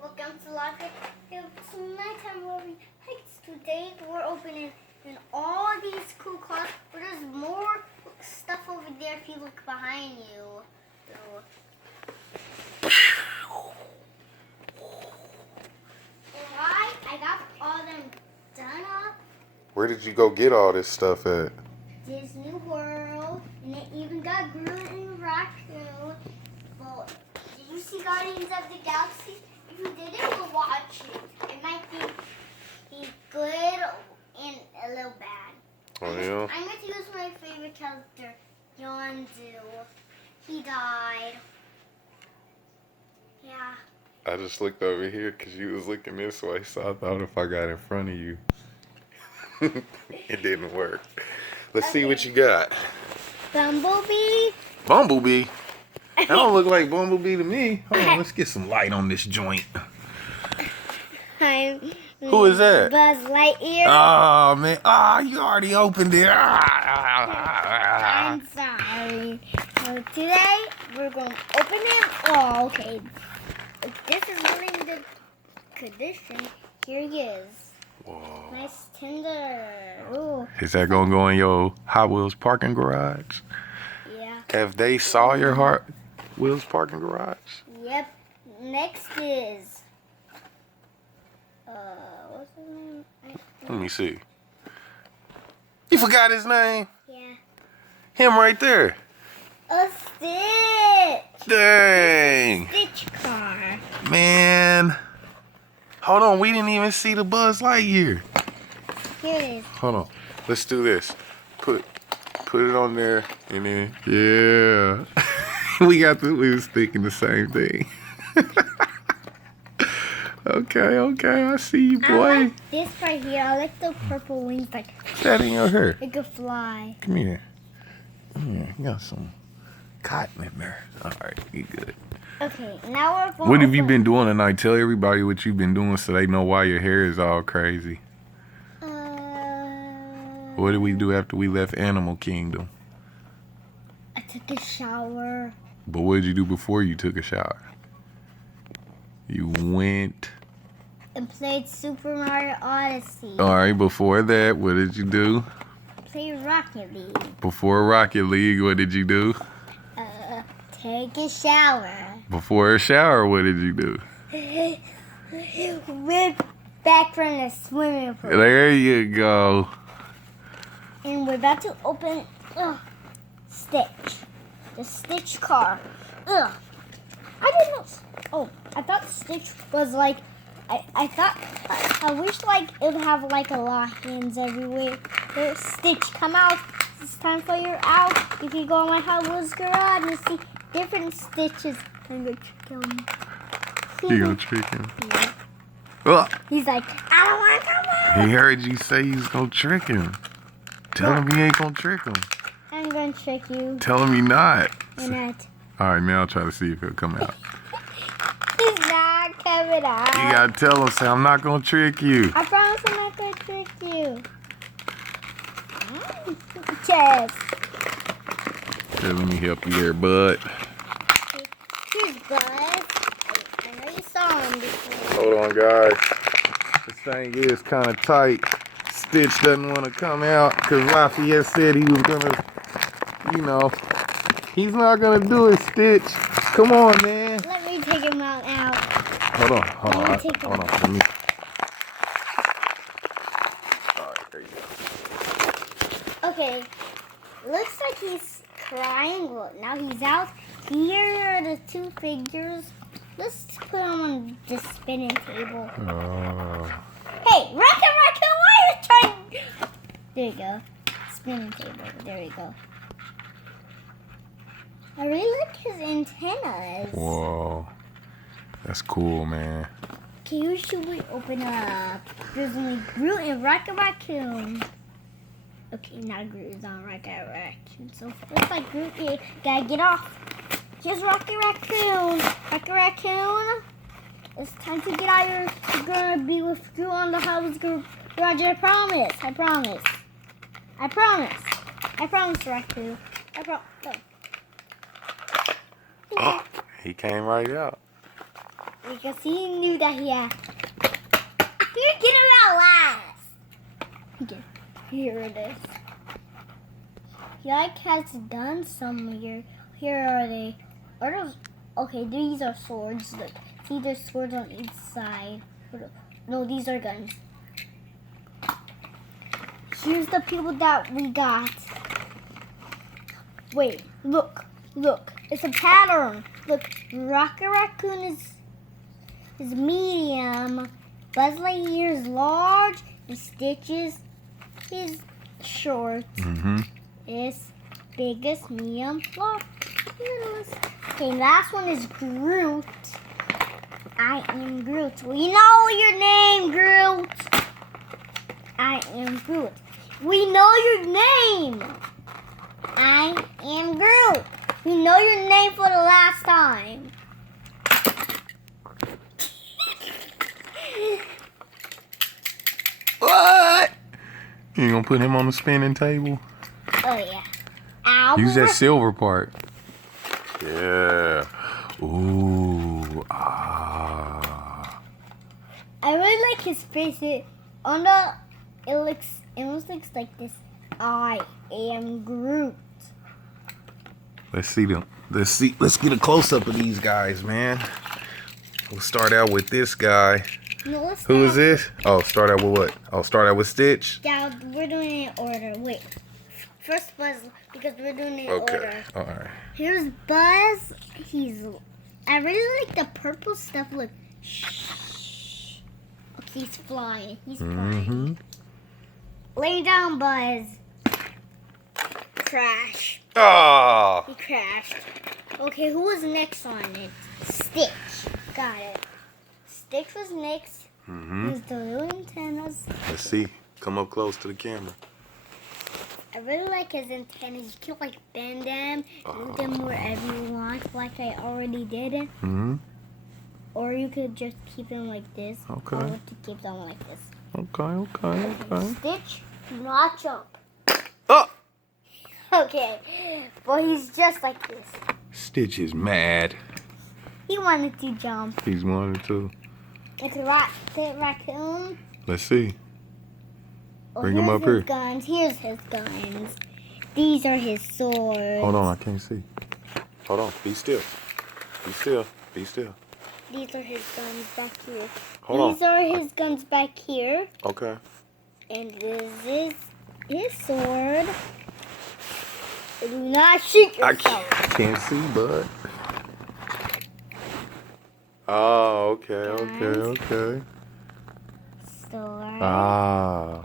Welcome to Lafayette. It's nighttime movie. Today we're opening all these cool cars, but there's more stuff over there if you look behind you. Alright, I got all them done up. Where did you go get all this stuff at? Disney World, and it even got Groot and Raccoon. Well, did you see Guardians of the Galaxy? If you didn't, we'll watch it. It might be good and a little bad. Oh, yeah? I'm going to use my favorite character, Yondu. He died. Yeah. I just looked over here because you was looking this way, so I thought if I got in front of you, it didn't work. Let's see what you got. Bumblebee. Bumblebee? That don't look like Bumblebee to me. Hold on, let's get some light on this joint. Who is that? Buzz Lightyear. Oh, man. Oh, you already opened it. I'm sorry. So today, we're going to open it. Oh, okay. This is really in good condition. Here he is. Whoa. Nice tender. Ooh. Is that going to go in your Hot Wheels parking garage? Yeah. Have they saw your Hot Wheels parking garage? Yep. Next is... what's his name? Let me see. You forgot his name? Yeah. Him right there. A Stitch. Dang. Stitch car. Man. Hold on, we didn't even see the Buzz Lightyear. Here it is. Hold on. Let's do this. Put it on there and then yeah. we was thinking the same thing. Okay, I see you, boy. I like this right here. I like the purple wings. Like that in your hair. it could fly. Come here. You got some cotton in there. All right, you good. Okay, now we're going. What have you been doing tonight? Tell everybody what you've been doing so they know why your hair is all crazy. What did we do after we left Animal Kingdom? I took a shower. But what did you do before you took a shower? You went... and played Super Mario Odyssey. Alright, before that, what did you do? Played Rocket League. Before Rocket League, what did you do? Take a shower. Before a shower, what did you do? We're back from the swimming pool. There you go. And we're about to open Stitch. The Stitch car. Ugh. I didn't know. Oh, I thought Stitch was like, I wish like it would have like a lot of hands everywhere. Stitch, come out. It's time for your out. You can go on my Hot Wheels garage and see different Stitches. I'm going to trick him. You gonna trick him? Yeah. Ugh. He's like, I don't want to come out. He heard you say you was gonna trick him. Tell him you ain't gonna trick him. I'm going to trick you. Tell him you not. I'm not. Alright, now I'll try to see if he'll come out. He's not coming out. You gotta tell him, say, I'm not gonna trick you. I promise I'm not going to trick you. Chest. Here, let me help you there, bud. Here's Buzz. I know you saw him before. Hold on, guys. This thing is kind of tight. Stitch doesn't want to come out because Lafayette said he was gonna, he's not gonna do it, Stitch. Come on, man. Let me take him out now. Hold on. Let me take him. Hold on. Let me. All right, there you go. Okay. Looks like he's crying. Well, now he's out. Here are the two figures. Let's put them on the spinning table. Oh. Hey, Raccoon, why are you trying? There you go. Spinning table. There you go. I really like his antennas. Whoa. That's cool, man. Okay, who should we open up? There's only Groot and Rocket Raccoon. Okay, now Groot is on Rocket Raccoon. So looks like Groot, gotta get off. Here's Rocket Raccoon. Rocket Raccoon. It's time to get out. You're gonna be with Groot on the Hot Wheels garage. I promise. I promise. I promise. I promise, Raccoon. I promise. Oh, he came right out. Because he knew that he had. You're getting out last. Okay, here it is. He like has guns somewhere. Here are they. Are those? Okay, these are swords. Look, see, there's swords on each side. No, these are guns. Here's the people that we got. Wait, look. It's a pattern. Look, Rocket Raccoon is medium. Buzz Lightyear is large. And Stitch is short. It's biggest, medium, large. Okay, last one is Groot. I am Groot. We know your name, Groot. I am Groot. We know your name. I am Groot. We know your name for the last time. What? You gonna put him on the spinning table? Oh yeah. Ow. Use that silver part. Yeah. Ooh. Ah. I really like his face. On the it almost looks like this. I am Groot. Let's see them. Let's get a close up of these guys, man. We'll start out with this guy. No, let's Who is this? Oh, start out with what? Oh, start out with Stitch? Yeah, we're doing it in order. Wait. First Buzz, because we're doing it in Okay. order. Alright. Here's Buzz. I really like the purple stuff. Look. Okay, he's flying. Flying. Lay down, Buzz. Crash. Oh. He crashed. Okay, who was next on it? Stitch. Got it. Stitch was next. There's the little antennas. Let's see. Come up close to the camera. I really like his antennas. You can like bend them, move them wherever you want, like I already did it. Or you could just keep them like this. Okay. Or to keep them like this. Okay. Stitch, do not jump. Oh! Okay, but he's just like this. Stitch is mad. He wanted to jump. He's wanted to. It's a raccoon. Let's see. Oh, Bring him up here. Guns. Here's his guns. These are his swords. Hold on, I can't see. Hold on, be still. Be still. These are his guns back here. Hold These are his guns back here. Okay. And this is his sword. Do not shoot I yourself. can't see, bud. Oh, okay. Sword. Ah.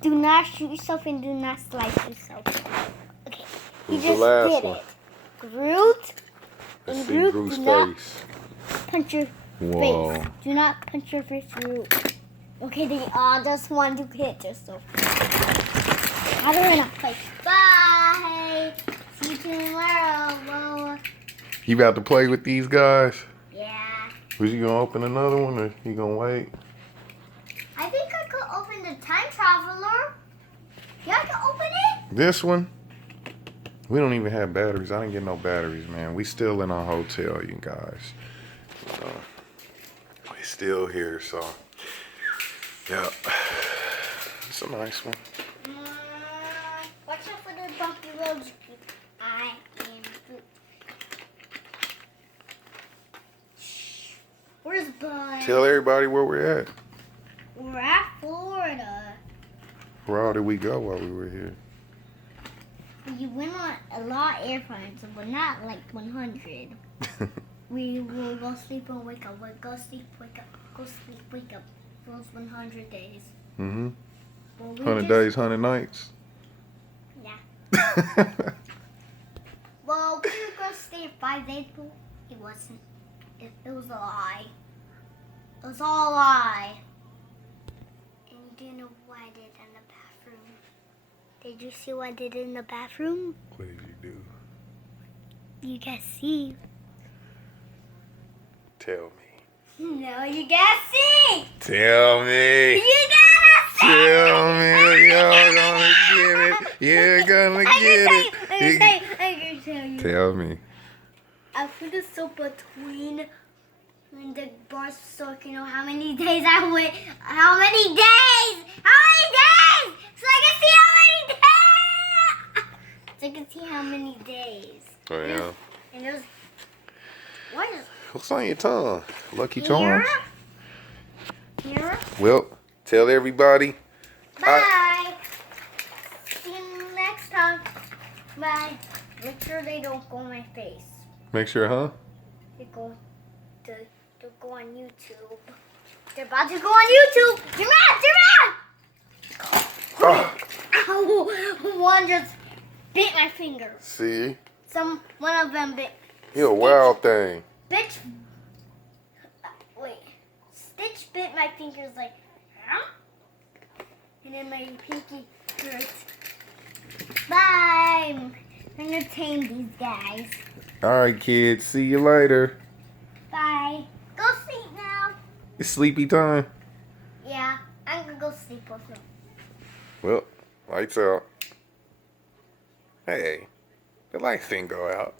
Do not shoot yourself and do not slice yourself. Okay. Who's You just the last did one? it. Groot. Let's And see Groot, Groot's do not face. punch your Whoa. face. Do not punch your face, Groot. Okay, they just want to hit yourself. How do I not play? Bye. See you tomorrow. Whoa. You about to play with these guys? Yeah. Was you gonna open another one or you gonna wait? I think I could open the time traveler. Yeah, I can open it. This one? We don't even have batteries. I didn't get no batteries, man. We still in our hotel, you guys. We still here, so yeah. It's a nice one. Watch out for the bumpy roads. I am Groot. Where's Buzz? Tell everybody where we're at. We're at Florida. Where all did we go while we were here? We went on a lot of airplanes, but not like 100. We will go sleep and wake up. Go sleep, wake up. Go sleep, wake up. Those 100 days. Mm-hmm. Well, 100 days, 100 nights. Yeah. Well, we were going to stay 5 days, but it wasn't. It was a lie. It was all a lie. And do you know what I did in the bathroom? Did you see what I did in the bathroom? What did you do? You can see. Tell me. No, you gotta see. Tell me. You gotta see. Tell me you're gonna get it. You're gonna get it. I can tell you. Tell me. I put the soap between in the bar so you know how many days I wait. How many days? How many days? So I can see how many days. So I can see how many days. Oh yeah. And there's what is What's on your tongue? Lucky here? Charms? Here. Well, tell everybody. Bye. See you next time. Bye. Make sure they don't go on my face. Make sure, huh? They go. They'll go on YouTube. They're about to go on YouTube. Turn around. Ow! One just bit my finger. See? One of them bit. You're a wild thing. Bitch. Wait. Stitch bit my fingers like. Huh? And then my pinky hurts. Bye. I'm gonna tame these guys. Alright, kids. See you later. Bye. Go sleep now. It's sleepy time. Yeah, I'm gonna go sleep with them. Well, lights out. Hey, the lights didn't go out.